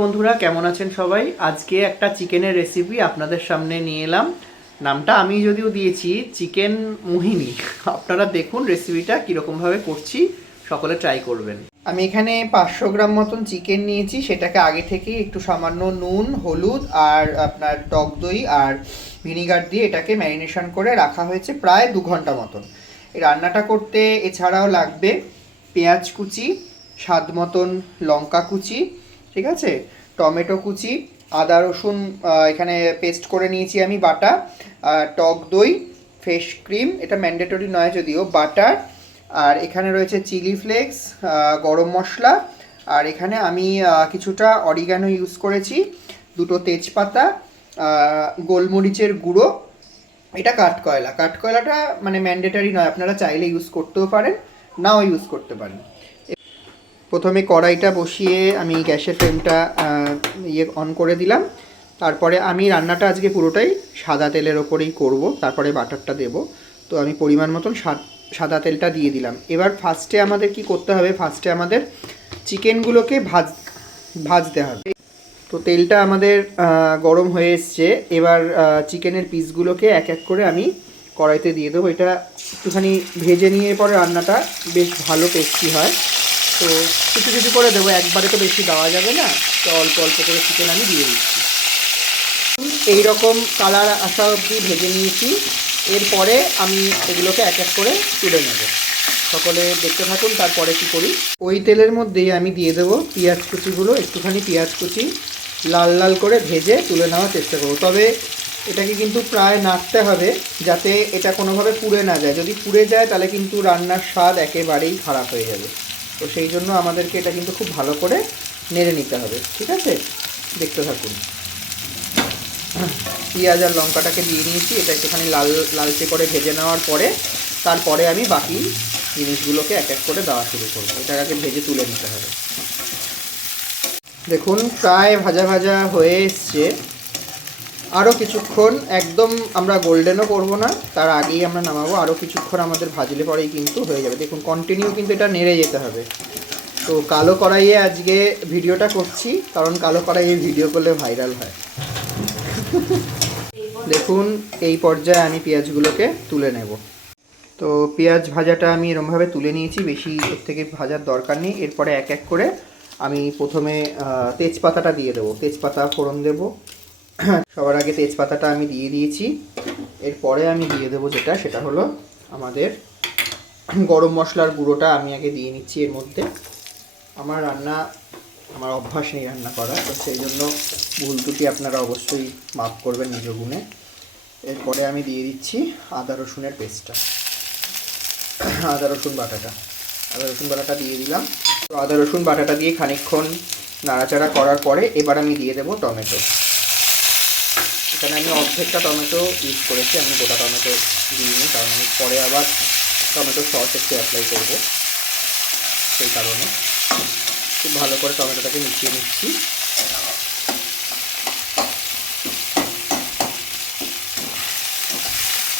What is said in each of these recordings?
বন্ধুরা কেমন আছেন সবাই। আজকে একটা চিকেনের রেসিপি আপনাদের সামনে নিয়ে এলাম। নামটা আমি যদিও দিয়েছি চিকেন মোহিনী। আপনারা দেখুন রেসিপিটা কীরকমভাবে করছি, সকলে ট্রাই করবেন। আমি এখানে 500 গ্রাম মতন চিকেন নিয়েছি, সেটাকে আগে থেকে একটু সামান্য নুন, হলুদ আর আপনার টক দই আর ভিনিগার দিয়ে এটাকে ম্যারিনেশন করে রাখা হয়েছে প্রায় 2 ঘন্টা মতন। এই রান্নাটা করতে এছাড়াও লাগবে পেঁয়াজ কুচি, স্বাদ মতন লঙ্কা কুচি, ঠিক আছে, টমেটো কুচি, আদা রসুন এখানে পেস্ট করে নিয়েছি আমি বাটা, টক দই, ফ্রেশ ক্রিম, এটা ম্যান্ডেটরি নয় যদিও, বাটার, আর এখানে রয়েছে চিলি ফ্লেক্স, গরম মশলা, আর এখানে আমি কিছুটা অরিগানো ইউজ করেছি, দুটো তেজপাতা, গোলমরিচের গুঁড়ো, এটা কাঠকয়লা। কাঠকয়লাটা মানে ম্যান্ডেটরি নয়, আপনারা চাইলে ইউজ করতেও পারেন, নাও ইউজ করতে পারেন। প্রথমে কড়াইটা বসিয়ে আমি গ্যাসের ফ্লেমটা অন করে দিলাম। তারপরে আমি রান্নাটা আজকে পুরোটাই সাদা তেলের ওপরেই করব, তারপরে বাটারটা দেব। তো আমি পরিমাণ মতন সাদা তেলটা দিয়ে দিলাম। এবার ফার্স্টে আমাদের কি করতে হবে, ফার্স্টে আমাদের চিকেনগুলোকে ভাজতে হবে। তো তেলটা আমাদের গরম হয়ে এসছে। এবার চিকেনের পিসগুলোকে এক এক করে আমি কড়াইতে দিয়ে দেবো। এটা একটুখানি ভেজে নিয়ে পরে রান্নাটা বেশ ভালো টেস্টি হয়। তো কিছু কিছু করে দেবো, একবারে তো বেশি দেওয়া যাবে না, তো অল্প অল্প করে চিকেন আমি দিয়ে দিচ্ছি। এই রকম কালার আসা অবধি ভেজে নিয়েছি। এরপরে আমি এগুলোকে এক এক করে তুলে নেব। সকলে দেখতে থাকুন তারপরে কি করি। ওই তেলের মধ্যেই আমি দিয়ে দেবো পেঁয়াজ কুচিগুলো। একটুখানি পেঁয়াজ কুচি লাল লাল করে ভেজে তুলে নেওয়ার চেষ্টা করব। তবে এটাকে কিন্তু প্রায় নাড়তে হবে যাতে এটা কোনোভাবে পুড়ে না যায়। যদি পুড়ে যায় তাহলে কিন্তু রান্নার স্বাদ একেবারেই খারাপ হয়ে যাবে। তো সেই জন্য আমাদেরকে এটা কিন্তু খুব ভালো করে নেড়ে নিতে হবে, ঠিক আছে। দেখতে থাকুন। পেঁয়াজ আর লঙ্কাটাকে দিয়ে নিয়েছি, এটা একটুখানি লালচে করে ভেজে নেওয়ার পরে তারপরে আমি বাকি জিনিসগুলোকে এক এক করে দেওয়া শুরু করবো। এটাকে আগে ভেজে তুলে নিতে হবে। দেখুন প্রায় ভাজা ভাজা হয়ে এসছে। আরও কিছুক্ষণ, একদম আমরা গোল্ডেনও করবো না, তার আগেই আমরা নামাবো। আরও কিছুক্ষণ আমাদের ভাজলে পরেই কিন্তু হয়ে যাবে। দেখুন কন্টিনিউ কিন্তু এটা নেড়ে যেতে হবে। তো কালো কড়াইয়ে আজকে ভিডিওটা করছি, কারণ কালো কড়াইয়ে ভিডিও করলে ভাইরাল হয়। দেখুন এই পর্যায়ে আমি পেঁয়াজগুলোকে তুলে নেব। তো পেঁয়াজ ভাজাটা আমি এরমভাবে তুলে নিয়েছি, বেশি এর থেকে ভাজার দরকার নেই। এরপরে এক এক করে আমি প্রথমে তেজপাতাটা দিয়ে দেবো, তেজপাতা ফোড়ন দেবো। সবার আগে তেজপাতাটা আমি দিয়ে দিয়েছি। এরপরে আমি দিয়ে দেবো সেটা হলো আমাদের গরম মশলার গুঁড়োটা আমি আগে দিয়ে নিচ্ছি এর মধ্যে। আমার অভ্যাস নেই রান্না করা, তো সেই জন্য ভুল ত্রুটি আপনারা অবশ্যই মাপ করবেন নিজ গুণে। এরপরে আমি দিয়ে দিচ্ছি আদা রসুনের পেস্টটা, আদা রসুন বাটাটা দিয়ে দিলাম। তো আদা রসুন বাটাটা দিয়ে খানিকক্ষণ নাড়াচাড়া করার পরে এবার আমি দিয়ে দেবো টমেটো। এখানে আমি অর্ধেকটা টমেটো ইউজ করেছি, আমি গোটা টমেটো দিইনি, কারণ আমি পরে আবার টমেটো সস একটু অ্যাপ্লাই করবো, সেই কারণে। খুব ভালো করে টমেটোটাকে মিশিয়ে নিচ্ছি।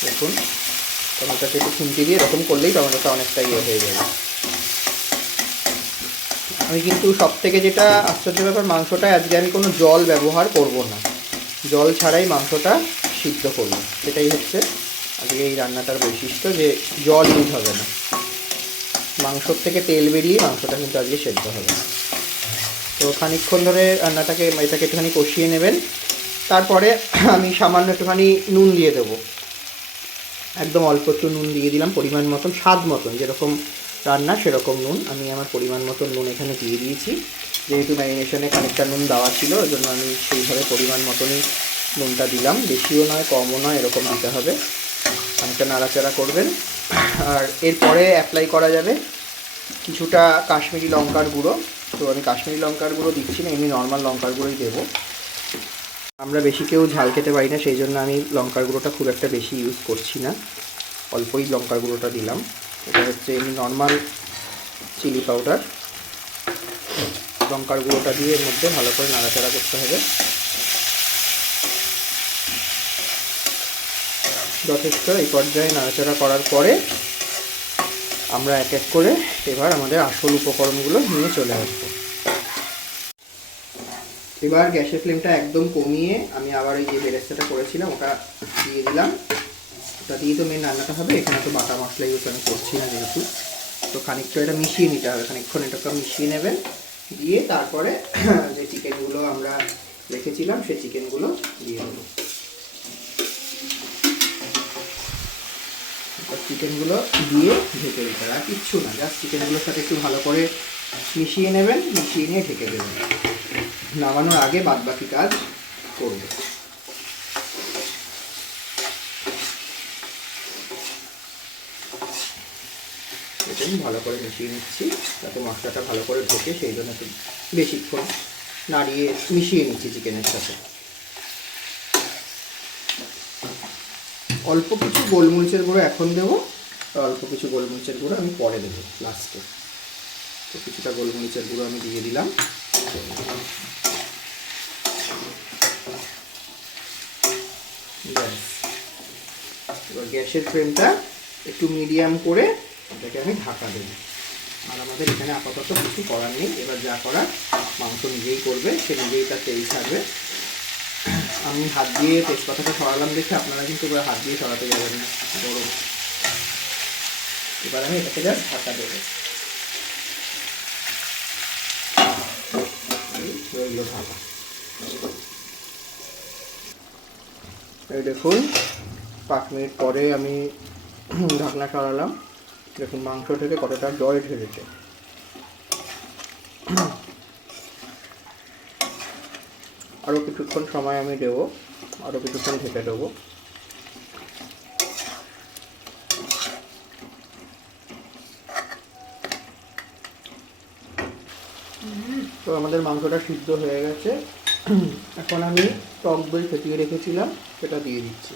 দেখুন টমেটোটাকে একটু খুন্তি দিয়ে এরকম করলেই টমেটোটা অনেকটা ইয়ে হয়ে যাবে। আমি কিন্তু সবথেকে যেটা আশ্চর্য ব্যাপার, মাংসটায় আজকে আমি কোনো জল ব্যবহার করব না, জল ছাড়াই মাংসটা সিদ্ধ করব। সেটাই হচ্ছে আজকে এই রান্নাটার বৈশিষ্ট্য, যে জল ইউজ হবে না, মাংসর থেকে তেল বেরিয়ে মাংসটা কিন্তু আজকে সেদ্ধ হবে। তো খানিকক্ষণ ধরে এটাকে একটুখানি কষিয়ে নেবেন। তারপরে আমি সামান্য একটুখানি নুন দিয়ে দেবো, একদম অল্প একটু নুন দিয়ে দিলাম, পরিমাণ মতন, স্বাদ মতন, যেরকম রান্না সেরকম নুন। আমি আমার পরিমাণ মতন নুন এখানে দিয়ে দিয়েছি। যেহেতু ম্যারিনেশনে খানিকটা নুন দেওয়া ছিল, ওই জন্য আমি সেইভাবে পরিমাণ মতনই নুনটা দিলাম, বেশিও নয় কমও নয়, এরকম দিতে হবে। খানিকটা নাড়াচাড়া করবেন। আর এরপরে অ্যাপ্লাই করা যাবে কিছুটা কাশ্মীরি লঙ্কার গুঁড়ো। তো আমি কাশ্মীরি লঙ্কার গুঁড়ো দিচ্ছি না, এমনি নর্মাল লঙ্কার গুঁড়োই দেবো। আমরা বেশি কেউ ঝাল খেতে পারি না, সেই জন্য আমি লঙ্কার গুঁড়োটা খুব একটা বেশি ইউজ করছি না, অল্পই লঙ্কার গুঁড়োটা দিলাম। এটা হচ্ছে এমনি নর্মাল চিলি পাউডার। লঙ্কার গুঁড়োটা দিয়ে এর মধ্যে ভালো করে নাড়াচাড়া করতে হবে। যথেষ্ট। এই পর্যায়ে নাড়াচাড়া করার পরে আমরা এক এক করে এবার আমাদের আসল উপকরণগুলো নিয়ে চলে আসবো। এবার গ্যাসের ফ্লেমটা একদম কমিয়ে আমি আবার এই যে বেরেস্তাটা করেছিলাম ওটা দিয়ে দিলাম। ওটা দিয়ে তো মেন রান্নাটা হবে, এখানে তো বাটা মশলা ইউজ আমি করছি না যেহেতু, তো খানিকটা এটা মিশিয়ে নিতে হবে, খানিকক্ষণ এটাকে মিশিয়ে নেবেন। দিয়ে তারপরে যে চিকেনগুলো আমরা রেখেছিলাম সেই চিকেনগুলো দিয়ে দেবো। চিকেনগুলো দিয়ে ঢেকে দিতে হবে, আর কিচ্ছু না, জাস্ট চিকেনগুলোর সাথে একটু ভালো করে মিশিয়ে নেবেন, মিশিয়ে নিয়ে ঢেকে দেবেন। নামানোর আগে বাদ বাকি কাজ করবে। ভালো করে মিশিয়ে নিচ্ছি যাতে মশলাটা ভালো করে ঢোকে, সেই জন্য একটু বেশিক্ষণ নাড়িয়ে মিশিয়ে নিচ্ছি চিকেনের সাথে। অল্প কিছু গোলমরিচের গুঁড়ো এখন দেবো, আর অল্প কিছু গোলমরিচের গুঁড়ো আমি পরে দেবো লাস্টে। তো কিছুটা গোলমরিচের গুঁড়ো আমি দিয়ে দিলাম। এবার গ্যাসের ফ্লেমটা একটু মিডিয়াম করে এটাকে আমি ঢাকা দেবো। আর আমাদের এখানে আপাতত কিছু করার নেই, এবার যা করার মাংস নিজেই করবে, সে নিজেই তার তেল ছাড়বে। আমি হাত দিয়ে তেজপাতাটা সরালাম দেখে আপনারা কিন্তু এবার হাত দিয়ে সরাতে যাবেন না, গরম। এবার আমি এটাকে জাস্ট ঢাকা দেবো। রইল ঢাকা। এই দেখুন 5 মিনিট পরে আমি ঢাকনা সরালাম, দেখুন মাংস থেকে কতটা জল ঢেলেছে। আরও কিছুক্ষণ সময় আমি দেবো, আরও কিছুক্ষণ ঢেকে দেবো। তো আমাদের মাংসটা সিদ্ধ হয়ে গেছে। এখন আমি টক দই ফেটিয়ে রেখেছিলাম সেটা দিয়ে দিচ্ছি।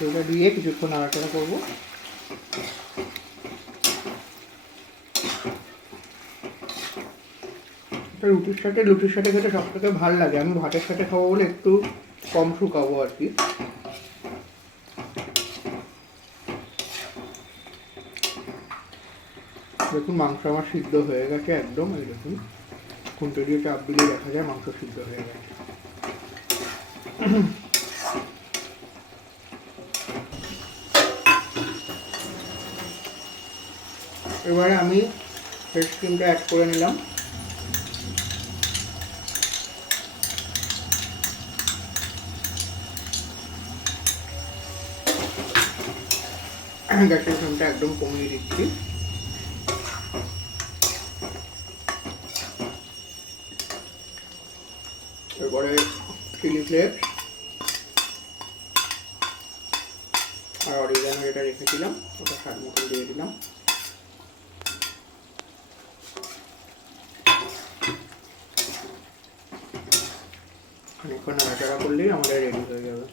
দইটা দিয়ে কিছুক্ষণ নাড়াচাড়া করবো। রুটির সাথে খেতে সব থেকে ভালো লাগে, আমি ভাতের সাথে খাবো বলে একটু কম শুকাবো আর কি। দেখুন মাংস আমার সিদ্ধ হয়ে গেছে একদম, এই দেখুন খুন্তি দিয়ে চাপ দিলে দেখা যায় মাংস সিদ্ধ হয়ে গেছে। এবারে আমি ফ্রেশ ক্রিমটা অ্যাড করে নিলাম। গ্যাসের ফ্লেমটা একদম কমিয়ে দিচ্ছি। এরপরে চিলি ফ্লেক্স আর অরিগানো যেটা রেখেছিলাম ওটা স্বাদ মতন দিয়ে দিলাম। খানিকক্ষণ নাড়াচাড়া করলেই আমাদের রেডি হয়ে যাবে।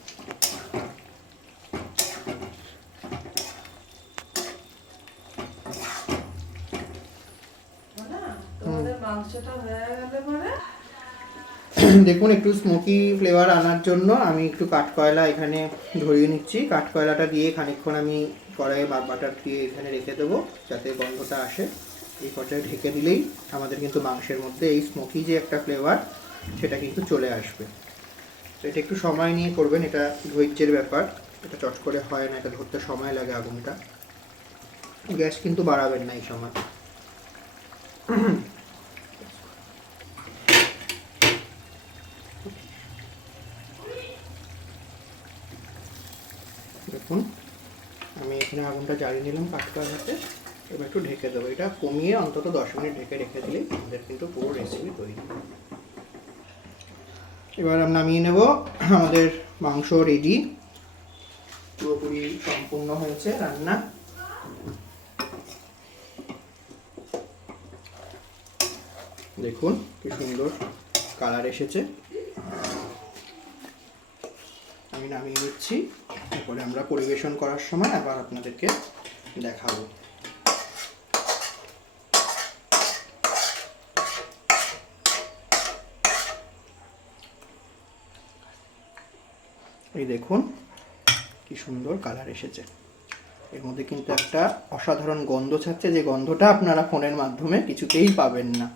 দেখুন একটু স্মোকি ফ্লেভার আনার জন্য আমি একটু কাঠকয়লা এখানে ধরিয়ে নিচ্ছি। কাঠকয়লাটা দিয়ে খানিকক্ষণ আমি কড়াইয়ে বাটার দিয়ে এখানে রেখে দেবো যাতে গন্ধটা আসে। এই পর্যায়ে ঢেকে দিলেই আমাদের কিন্তু মাংসের মধ্যে এই স্মোকি যে একটা ফ্লেভার সেটা কিন্তু চলে আসবে। তো এটা একটু সময় নিয়ে করবেন, এটা ধৈর্যের ব্যাপার, এটা চট করে হয় না, এটা ধরতে সময় লাগে আগুনটা। গ্যাস কিন্তু বাড়াবেন না এই সময়। দেখুন আমি এখানে আগুনটা জ্বালিয়ে নিলাম কাঠকয়লাতে। এবার একটু ঢেকে দেবো, এটা কমিয়ে অন্তত 10 মিনিট ঢেকে রেখে দিলেই আমাদের কিন্তু পুরো রেসিপি তৈরি। এবার আমরা নামিয়ে নেব। আমাদের মাংস রেডি, পুরোপুরি সম্পূর্ণ হয়েছে রান্না। দেখুন কি সুন্দর কালার এসেছে। আমি নামিয়ে নিচ্ছি, তারপরে আমরা পরিবেশন করার সময় আবার আপনাদেরকে দেখাবো। এই দেখুন কি সুন্দর কালার এসেছে। এর মধ্যে কিন্তু একটা অসাধারণ গন্ধ ছাড়ছে, যে গন্ধটা আপনারা ফোনের মাধ্যমে কিছুতেই পাবেন না।